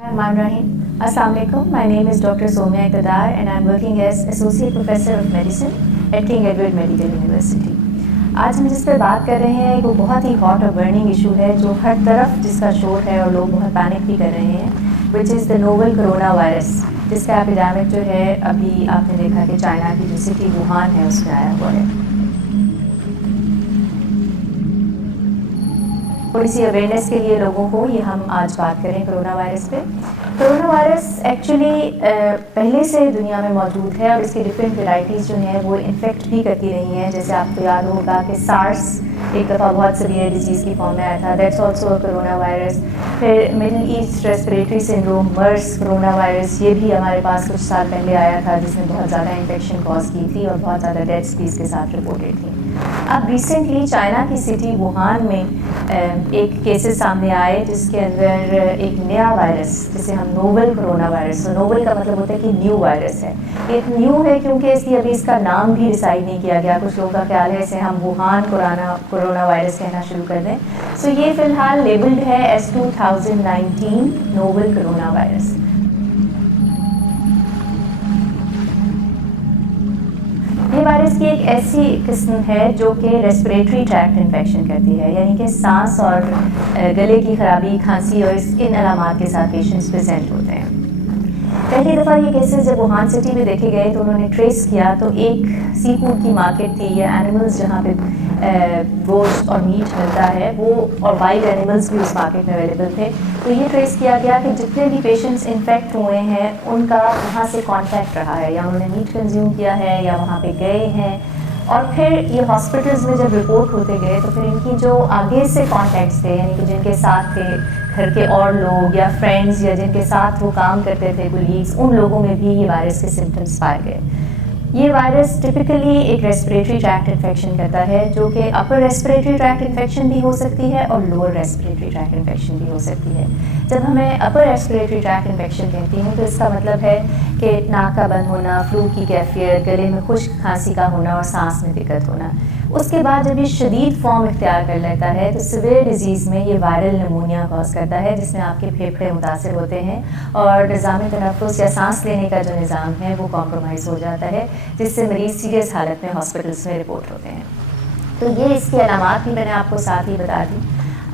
Rahman Rahim. Assalamu alaikum. My name is Dr. Somya Iqtidar and I'm working as Associate Professor of Medicine at King Edward Medical University. आज हम जिस पर बात कर रहे हैं वो बहुत ही हॉट और बर्निंग इशू है जो हर तरफ जिसका शोर है और लोग बहुत पैनिक भी कर रहे हैं, विच is the novel corona virus, जिसका एपिडेमिक जो है अभी आपने देखा कि चाइना की जो सिटी वुहान है उसमें आया हुआ है। थोड़ी सी अवेयरनेस के लिए लोगों को ये हम आज बात करें कोरोना वायरस पे। कोरोना वायरस एक्चुअली पहले से दुनिया में मौजूद है और इसकी डिफरेंट वेराइटीज़ जो हैं वो इन्फेक्ट भी करती रही हैं। जैसे आपको याद होगा कि सार्स एक दफ़ा बहुत सीवियर डिजीज़ की फॉर्म में आया था, that's also a corona virus. फिर मिडिल ईस्ट रेस्पिरेटरी सिंड्रोम मर्स कोरोना वायरस, ये भी हमारे पास कुछ साल पहले आया था जिसने बहुत ज़्यादा इन्फेक्शन कॉज की थी और बहुत ज़्यादा डेथ्स भी इसके साथ रिपोर्टेड थी। अब रिसेंटली चाइना की सिटी वुहान में एक केसेस सामने आए जिसके अंदर एक नया वायरस जिसे हम नोवल कोरोना वायरस, तो नोवल का मतलब होता है कि न्यू वायरस है। एक न्यू है क्योंकि इसलिए अभी इसका नाम भी डिसाइड नहीं किया गया। कुछ लोगों का ख्याल है इसे हम वुहान कोरोना वायरस कहना शुरू कर दें। सो ये फ़िलहाल लेबल्ड है एज 2019 नोवल कोरोना वायरस। ये वायरस की एक ऐसी किस्म है जो कि रेस्पिरेटरी ट्रैक्ट इन्फेक्शन करती है, यानी कि सांस और गले की खराबी, खांसी और इन अलामात के साथ पेशेंट्स प्रेजेंट होते हैं। पहली दफ़ा ये केसेस जब वुहान सिटी में देखे गए तो उन्होंने ट्रेस किया तो एक सी फूड की मार्केट थी या एनिमल्स जहाँ पे गोश्त और मीट मिलता है वो, और वाइल्ड एनिमल्स भी उस मार्केट में अवेलेबल थे। तो ये ट्रेस किया गया कि जितने भी पेशेंट्स इन्फेक्ट हुए हैं उनका वहाँ से कांटेक्ट रहा है, या उन्होंने मीट कंज्यूम किया है या वहाँ पे गए हैं। और फिर ये हॉस्पिटल्स में जब रिपोर्ट होते गए तो फिर इनकी जो आगे से कॉन्टैक्ट्स थे, यानी कि जिनके साथ थे घर के और लोग या फ्रेंड्स या जिनके साथ वो काम करते थे कोलीग्स, उन लोगों में भी ये वायरस के सिम्टम्स पाए गए। ये वायरस टिपिकली एक रेस्पिरेटरी ट्रैक्ट इन्फेक्शन करता है जो कि अपर रेस्पिरेटरी ट्रैक्ट इन्फेक्शन भी हो सकती है और लोअर रेस्पिरेटरी ट्रैक्ट इन्फेक्शन भी हो सकती है। जब हमें अपर रेस्पिरेटरी ट्रैक्ट इन्फेक्शन कहती हैं तो इसका मतलब है कि नाक का बंद होना, फ्लू की कैफियत, गले में खुश्क खांसी का होना और सांस में दिक्कत होना। उसके बाद जब ये शदीद फॉर्म इख्तियार कर लेता है तो सिवियर डिजीज़ में ये वायरल निमोनिया कॉज करता है जिसमें आपके फेफड़े मुतासर होते हैं और निज़ाम तनफ़ुस या सांस लेने का जो निज़ाम है वो कॉम्प्रोमाइज़ हो जाता है, जिससे मरीज़ सीरियस हालत में हॉस्पिटल्स में रिपोर्ट होते हैं। तो ये इसके अलामात भी मैंने आपको साथ ही बता दी।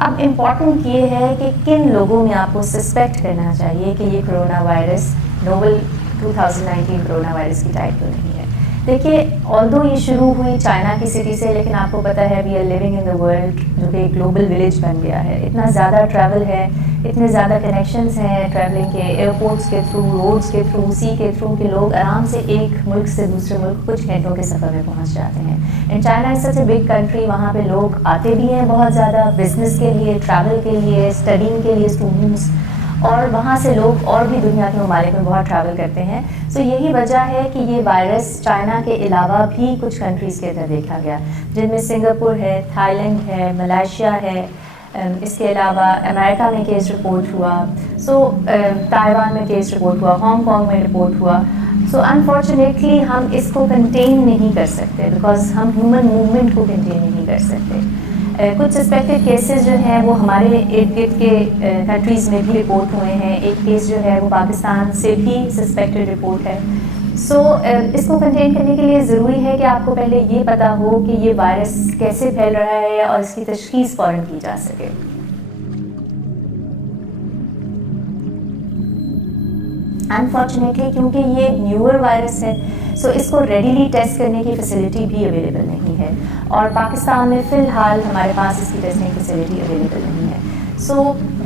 अब इम्पॉर्टेंट ये है कि किन लोगों में आपको सस्पेक्ट करना चाहिए कि ये corona virus novel 2019 corona virus की टाइप तो नहीं है। देखिए, ऑल्दो ये शुरू हुई चाइना की सिटी से, लेकिन आपको पता है we are living in the world जो कि एक ग्लोबल विलेज बन गया है। इतना ज़्यादा ट्रैवल है, इतने ज़्यादा कनेक्शंस हैं ट्रैवलिंग के, एयरपोर्ट्स के थ्रू, रोड्स के थ्रू, सी के थ्रू, कि लोग आराम से एक मुल्क से दूसरे मुल्क कुछ घंटों के सफ़र में पहुंच जाते हैं। And China is such a big country, वहाँ पे लोग आते भी हैं बहुत ज़्यादा बिजनेस के लिए, ट्रैवल के लिए, स्टडिंग के लिए स्टूडेंट्स, और वहाँ से लोग और भी दुनिया के ममालिक में बहुत ट्रैवल करते हैं। सो यही वजह है कि ये वायरस चाइना के अलावा भी कुछ कंट्रीज़ के अंदर देखा गया, जिनमें सिंगापुर है, थाईलैंड है, मलेशिया है, इसके अलावा अमेरिका में केस रिपोर्ट हुआ, ताइवान में केस रिपोर्ट हुआ, हांगकॉन्ग में रिपोर्ट हुआ। सो अनफॉर्चुनेटली हम इसको कंटेन नहीं कर सकते बिकॉज हम ह्यूमन मूवमेंट को कंटेन नहीं कर सकते। कुछ सस्पेक्टेड केसेस जो हैं वो हमारे इर्द गिर्द के कंट्रीज़ में भी रिपोर्ट हुए हैं। एक केस जो है वो पाकिस्तान से भी सस्पेक्टेड रिपोर्ट है। इसको कंटेन करने के लिए ज़रूरी है कि आपको पहले ये पता हो कि ये वायरस कैसे फैल रहा है और इसकी तशख़ीस फ़ौरन की जा सके। अनफॉर्चुनेटली क्योंकि ये न्यूअर वायरस है इसको रेडीली टेस्ट करने की फैसिलिटी भी अवेलेबल नहीं है, और पाकिस्तान में फ़िलहाल हमारे पास इसकी टेस्टिंग फैसिलिटी अवेलेबल नहीं है।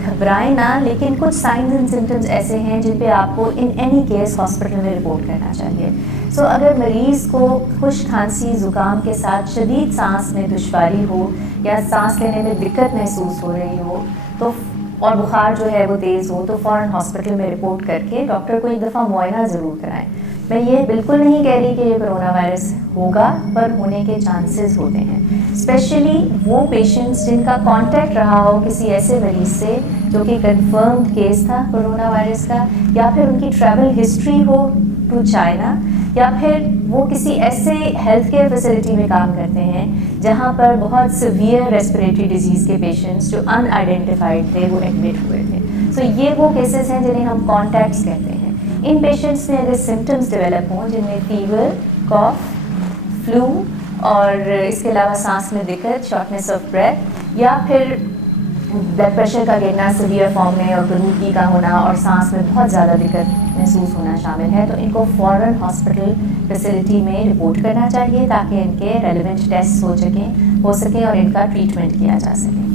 घबराएं ना, लेकिन कुछ साइंस एंड सिम्टम्स ऐसे हैं जिन पे आपको इन एनी केस हॉस्पिटल में रिपोर्ट करना चाहिए। अगर मरीज़ को खुश्क खांसी ज़ुकाम के साथ शदीद सांस में दुश्वारी हो या सांस लेने में दिक्कत महसूस हो रही हो तो और बुखार जो है वो तेज़ हो तो फ़ौरन हॉस्पिटल में रिपोर्ट करके डॉक्टर को एक दफ़ा मुआयना ज़रूर कराएं। मैं ये बिल्कुल नहीं कह रही कि ये कोरोना वायरस होगा, पर होने के चांसेस होते हैं, स्पेशली वो पेशेंट्स जिनका कांटेक्ट रहा हो किसी ऐसे मरीज़ से जो कि कंफर्म्ड केस था कोरोना वायरस का, या फिर उनकी ट्रैवल हिस्ट्री हो टू चाइना, या फिर वो किसी ऐसे हेल्थ केयर फैसिलिटी में काम करते हैं जहाँ पर बहुत सीवियर रेस्पिरेटरी डिजीज़ के पेशेंट्स जो अनआइडेंटिफाइड थे वो एडमिट हुए थे। सो ये वो केसेस हैं जिन्हें हम कॉन्टैक्ट्स कहते हैं। इन पेशेंट्स में अगर सिम्टम्स डेवलप हों जिनमें फीवर, कॉफ, फ्लू और इसके अलावा सांस में दिक्कत, शॉर्टनेस ऑफ ब्रेथ, या फिर ब्लड प्रेशर का गिरना सीवियर फॉर्म में और गलूगी का होना और सांस में बहुत ज़्यादा दिक्कत महसूस होना शामिल है, तो इनको फ़ौरन हॉस्पिटल फैसिलिटी में रिपोर्ट करना चाहिए ताकि इनके रेलिवेंट टेस्ट हो सकें और इनका ट्रीटमेंट किया जा सके।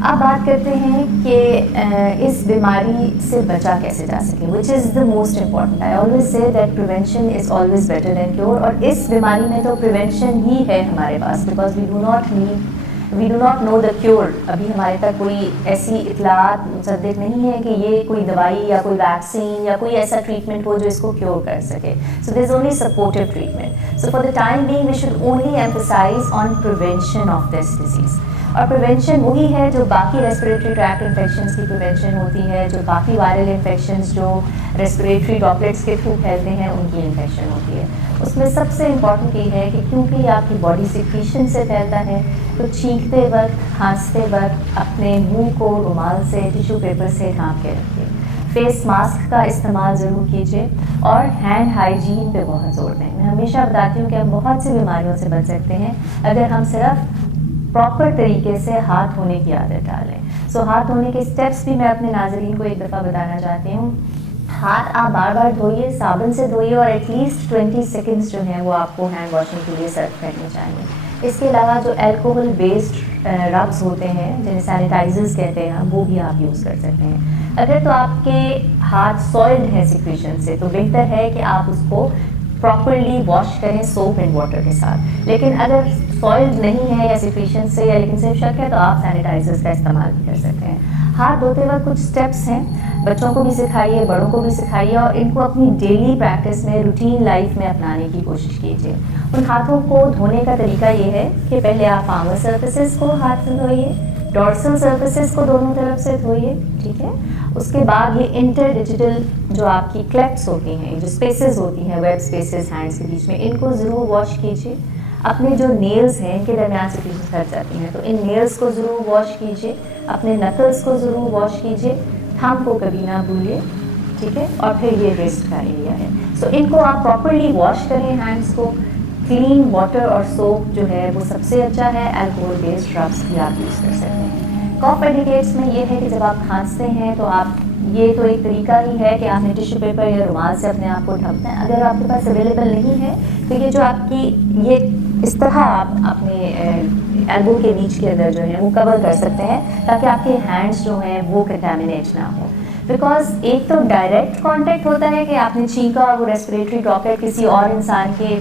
अब बात करते हैं कि इस बीमारी से बचा कैसे जा सके, which is the most important. I always say that prevention is always better than cure, और इस बीमारी में तो प्रिवेंशन ही है हमारे पास, because we do not know the cure. अभी हमारे तक कोई ऐसी इतलात मुसद्दिक नहीं है कि ये कोई दवाई या कोई वैक्सीन या कोई ऐसा ट्रीटमेंट हो जो इसको क्योर कर सके। So there is only supportive treatment. So for the time being we should only emphasise on prevention of this disease. और प्रिवेंशन वही है जो बाकी रेस्पिरेटरी ट्रैक्ट इन्फेक्शंस की प्रिवेंशन होती है, जो बाकी वायरल इन्फेक्शंस जो रेस्पिरेटरी ड्रॉपलेट्स के थ्रू फैलते हैं उनकी इन्फेक्शन होती है। उसमें सबसे इम्पॉर्टेंट ये है कि क्योंकि आपकी बॉडी सिक्रीशन से फैलता है, तो छींकते वक्त, खांसते वक्त अपने मुंह को रुमाल से, टिश्यू पेपर से ढाँप के रखिए। फेस मास्क का इस्तेमाल ज़रूर कीजिए और हैंड हाइजीन पे बहुत जोर दें। मैं हमेशा बताती हूँ कि हम बहुत सी बीमारियों से बच सकते हैं अगर हम सिर्फ प्रॉपर तरीके से हाथ धोने की आदत डालें। सो हाथ धोने के स्टेप्स भी मैं अपने नाज़रीन को एक दफ़ा बताना चाहती हूँ। हाथ आप बार बार धोइए, साबुन से धोइए और एटलीस्ट 20 सेकेंड्स जो हैं वो आपको हैंड वॉशिंग के लिए सर्व करने चाहिए। इसके अलावा जो अल्कोहल बेस्ड रब्स होते हैं जिन्हें सैनिटाइजर्स कहते हैं हम, वो भी आप यूज़ कर सकते हैं। अगर तो आपके हाथ सॉइल्ड हैं सिक्रीशन से, तो बेहतर है कि आप उसको प्रॉपरली वॉश करें सोप एंड वाटर के साथ। लेकिन अगर सॉइल्ड नहीं है या सिक्रीशन से या लेकिन सिर्फ शक है, तो आप सैनिटाइजर्स का इस्तेमाल भी कर सकते हैं। हाथ धोते वक्त कुछ स्टेप्स हैं, बच्चों को भी सिखाइए, बड़ों को भी सिखाइए और इनको अपनी डेली प्रैक्टिस में, रूटीन लाइफ में अपनाने की कोशिश कीजिए। उन हाथों को धोने का तरीका ये है कि पहले आप पामर सर्फेसेस को हाथ से धोइए, डॉर्सल सर्फेसेस को दोनों तरफ से धोइए, ठीक है। उसके बाद ये इंटरडिजिटल जो आपकी क्लेफ्ट्स होती हैं, जो स्पेसेस होती हैं, वेब स्पेसेस हैंड्स के बीच में, इनको ज़रूर वॉश कीजिए। अपने जो नेल्स हैं इनके दरमियान से चीज़ें फंस जाती हैं, तो इन नेल्स को ज़रूर वॉश कीजिए। अपने नकल्स को ज़रूर वॉश कीजिए, थंब को कभी ना भूलिए, ठीक है। और फिर ये रिस्ट का एरिया है, सो इनको आप प्रॉपरली वॉश करें हैंड्स को। क्लीन वाटर और सोप जो है वो सबसे अच्छा है। अल्कोहल बेस्ड रब्स भी आप यूज़ कर सकते हैं। कॉफ एटिकेट्स में ये है कि जब आप खांसते हैं तो आप, ये तो एक तरीका ही है कि आपने टिश्यू पेपर या रुमाल से अपने आप को ढकना है। अगर आपके पास अवेलेबल नहीं है तो ये जो आपकी ये इस तरह आप अपने एल्बो के बीच के अंदर जो है वो कवर कर सकते हैं ताकि आपके हैंड्स जो हैं वो कंटामिनेट ना हो। बिकॉज एक तो डायरेक्ट कांटेक्ट होता है कि आपने छींका और वो रेस्पिरेटरी ड्रॉपलेट किसी और इंसान के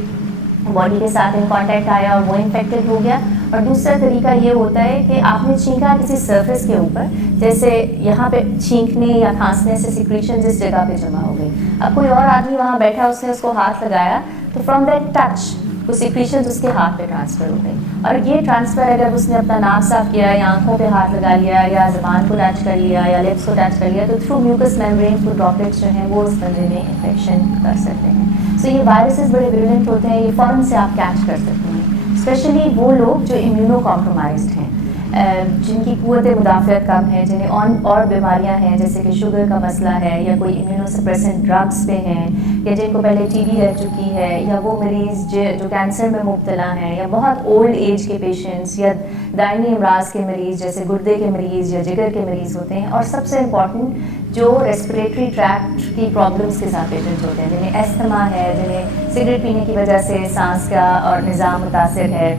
बॉडी के साथ इन कांटेक्ट आया और वो इन्फेक्टेड हो गया, और दूसरा तरीका ये होता है कि आपने छींका किसी सरफेस के ऊपर, जैसे यहाँ पे छींकने या खांसने से सिक्रीशन जिस जगह पे जमा हो गई, अब कोई और आदमी वहाँ बैठा, उसने उसको हाथ लगाया तो फ्रॉम दैट टच वो सिक्रीशन उसके हाथ पे ट्रांसफ़र हो गई। और ये ट्रांसफ़र अगर उसने अपना नाक साफ किया या आंखों पे हाथ लगा लिया या ज़बान को टच कर लिया या लिप्स को टच कर लिया, तो थ्रू म्यूकस मेम्ब्रेन को ड्रॉपलेट्स जो हैं वो उस बंदे में इन्फेक्शन कर सकते हैं। सो ये वायरसेस बड़े विरुलेंट होते हैं, ये फ़ौरन से आप कैच कर सकते हैं। स्पेशली वो लोग जो इम्यूनो कॉम्प्रोमाइज्ड हैं, जिनकी क़ुव्वत मुदाफ़ियत कम है, जिन्हें और बीमारियां हैं जैसे कि शुगर का मसला है या कोई इम्यूनोसप्रेसेंट ड्रग्स पे हैं, या जिनको पहले टीबी रह चुकी है, या वो मरीज़ जो कैंसर में मुब्तला हैं, या बहुत ओल्ड एज के पेशेंट्स, या दायमी अमराज के मरीज़ जैसे गुर्दे के मरीज़ या जिगर के मरीज़ होते हैं, और सबसे इम्पॉर्टेंट जो रेस्पिरेटरी ट्रैक्ट की प्रॉब्लम्स के साथ पेशेंट्स होते हैं, जिन्हें अस्थमा है, जिन्हें सिगरेट पीने की वजह से सांस का और निज़ाम मुतासिर है,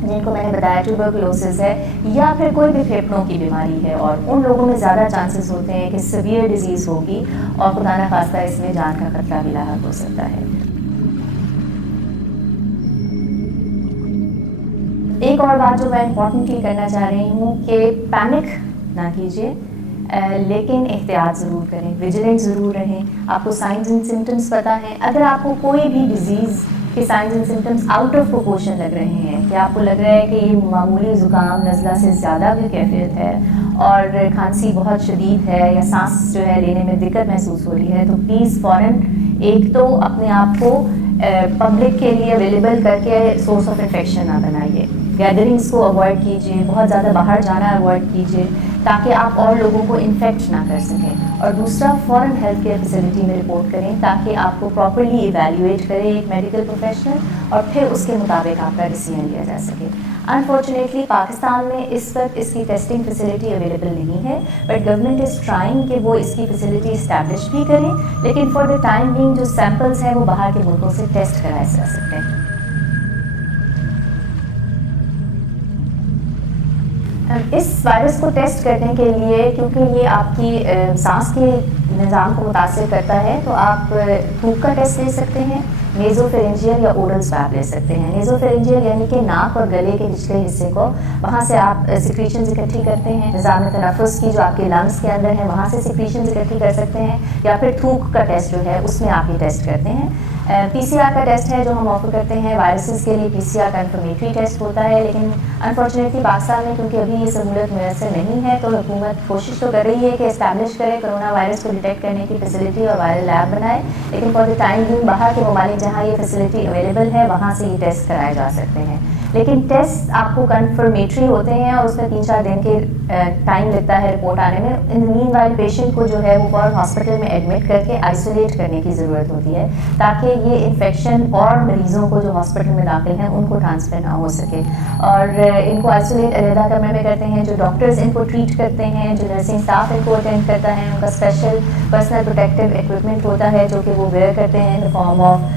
जिनको मैंने बताया ट्यूबरकुलोसिस है, या फिर कोई भी फेफड़ों की बीमारी है, और उन लोगों में ज़्यादा चांसेस होते हैं कि सीवियर डिजीज़ होगी और खुदा न खास्ता इसमें जान का खतरा भी लाहक हो सकता है। एक और बात जो मैं इम्पॉर्टेंटली करना चाह रही हूँ कि पैनिक ना कीजिए, लेकिन एहतियात ज़रूर करें, विजिलेंट ज़रूर रहें। आपको साइंस एंड सिम्टम्स पता हैं, अगर आपको कोई भी डिजीज़ के science and symptoms out of proportion लग रहे हैं, कि आपको लग रहा है कि ये मामूली ज़ुकाम नज़ला से ज़्यादा भी कैफियत है और खांसी बहुत शदीद है या सांस जो है लेने में दिक्कत महसूस हो रही है, तो प्लीज़ फ़ौरन एक तो अपने आप को पब्लिक के लिए अवेलेबल करके सोर्स ऑफ इन्फेक्शन ना बनाइए। गैदरिंग्स को अवॉइड कीजिए, बहुत ज़्यादा बाहर जाना अवॉइड कीजिए। ताकि आप और लोगों को इन्फेक्ट ना कर सकें। और दूसरा, फ़ौरन हेल्थ केयर फैसिलिटी में रिपोर्ट करें ताकि आपको प्रॉपर्ली इवैल्यूएट करे एक मेडिकल प्रोफेशनल और फिर उसके मुताबिक आपका डिसीजन लिया जा सके। अनफॉर्चुनेटली पाकिस्तान में इस वक्त इसकी टेस्टिंग फैसिलिटी अवेलेबल नहीं है, बट गवर्नमेंट इज़ ट्राइंग कि वो इसकी फैसिलिटी इस्टेब्लिश भी करें, लेकिन फॉर द टाइम बीइंग जो सैम्पल्स हैं वो बाहर के मुल्कों से टेस्ट कराए जा सकते हैं। इस वायरस को टेस्ट करने के लिए, क्योंकि ये आपकी सांस के निज़ाम को मुतासिर करता है, तो आप थूक का टेस्ट ले सकते हैं, नेज़ोफेरेंजियल या ओरल स्वैब ले सकते हैं। नेज़ोफेरेंजियल यानी कि नाक और गले के निचले हिस्से को, वहाँ से आप सिक्रीशंस इकट्ठी करते हैं। निज़ाम तनफ़ुस की जो आपके लंग्स के अंदर है वहाँ से सिक्रीशंस इकट्ठी कर सकते हैं, या फिर थूक का टेस्ट जो है उसमें आप ये टेस्ट करते हैं। PCR का टेस्ट है जो हम ऑफर करते हैं वायरसेस के लिए, PCR कंफर्मेटरी टेस्ट होता है, लेकिन अनफॉर्चुनेटली पाकिस्तान में क्योंकि अभी ये सहूलत मैसर नहीं है, तो हुकूमत कोशिश तो कर रही है कि इस्टेब्लिश करे कोरोना वायरस को डिटेक्ट करने की फैसिलिटी और वायरल लैब बनाए, लेकिन फॉर द टाइम बीइंग बाहर के ममालिक जहाँ ये फैसिलिटी अवेलेबल है वहाँ से ये टेस्ट कराए जा सकते हैं। लेकिन टेस्ट आपको कंफर्मेटरी होते हैं और उसमें 3-4 दिन के टाइम लगता है रिपोर्ट आने में। इन द मीनवाइल पेशेंट को जो है वो फौरन हॉस्पिटल में एडमिट करके आइसोलेट करने की ज़रूरत होती है, ताकि ये इन्फेक्शन और मरीज़ों को जो हॉस्पिटल में दाखिल हैं उनको ट्रांसफ़र ना हो सके। और इनको आइसोलेट अलहदा कमरे में करते हैं। जो डॉक्टर्स इनको ट्रीट करते हैं, जो नर्सिंग स्टाफ इनको अटेंड करता है, उनका स्पेशल पर्सनल प्रोटेक्टिव इक्विपमेंट होता है जो कि वो वेयर करते हैं in the form of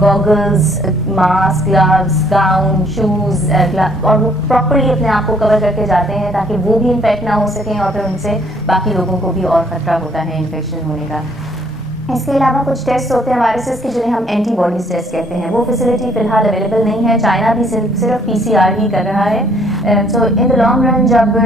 goggles, mask, gloves, gown, shoes, और वो प्रॉपरली अपने आप को कवर करके जाते हैं ताकि वो भी इन्फेक्ट ना हो सकें और फिर उनसे बाकी लोगों को भी और ख़तरा होता है इन्फेक्शन होने का। इसके अलावा कुछ टेस्ट होते हैं वायरसेस के जिन्हें हम एंटीबॉडीज टेस्ट कहते हैं, वो फैसिलिटी फ़िलहाल अवेलेबल नहीं है। चाइना भी सिर्फ PCR ही कर रहा है। तो इन द लॉन्ग रन जब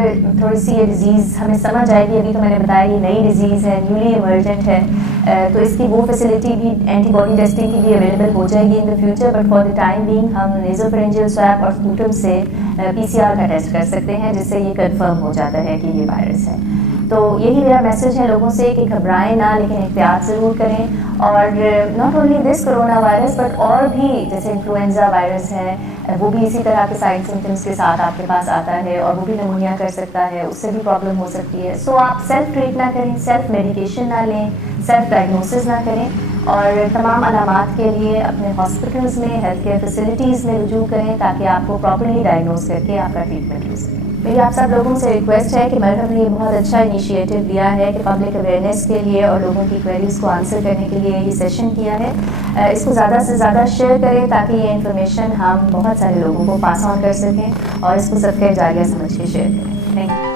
थोड़ी सी ये डिज़ीज़ हमें समझ आएगी, अभी तो मैंने बताया ये नई डिज़ीज़ है, न्यूली इमर्जेंट है, तो इसकी वो फैसिलिटी भी एंटीबॉडी टेस्टिंग की भी अवेलेबल हो जाएगी in the future. But for the time being हम नेज़ोफेरेंजियल स्वैब और स्पूटम से PCR का टेस्ट कर सकते हैं, जिससे ये कन्फर्म हो जाता है कि ये वायरस है। तो यही मेरा मैसेज है लोगों से कि घबराएं ना, लेकिन एहतियात ज़रूर करें। और not only this corona virus, but और भी जैसे इन्फ्लुएंजा वायरस है, वो भी इसी तरह के साइन सिम्टम्स के साथ आपके पास आता है और वो भी निमोनिया कर सकता है, उससे भी प्रॉब्लम हो सकती है। सो आप सेल्फ ट्रीट ना करें, सेल्फ मेडिकेशन ना लें, सेल्फ डायग्नोसिस ना करें, और तमाम अलामात के लिए अपने हॉस्पिटल्स में, हेल्थ केयर फैसिलिटीज़ में रुजू करें ताकि आपको प्रॉपरली डायग्नोस करके आपका ट्रीटमेंट हो सके। मेरी आप सब लोगों से रिक्वेस्ट है कि मरहम ने ये बहुत अच्छा इनिशिएटिव लिया है कि पब्लिक अवेयरनेस के लिए और लोगों की क्वेरीज़ को आंसर करने के लिए ये सेशन किया है। इसको ज़्यादा से ज़्यादा शेयर करें ताकि ये इन्फॉर्मेशन हम बहुत सारे लोगों को पास ऑन कर सकें और इसको सबके जारिया समझ के शेयर करें। Thank you.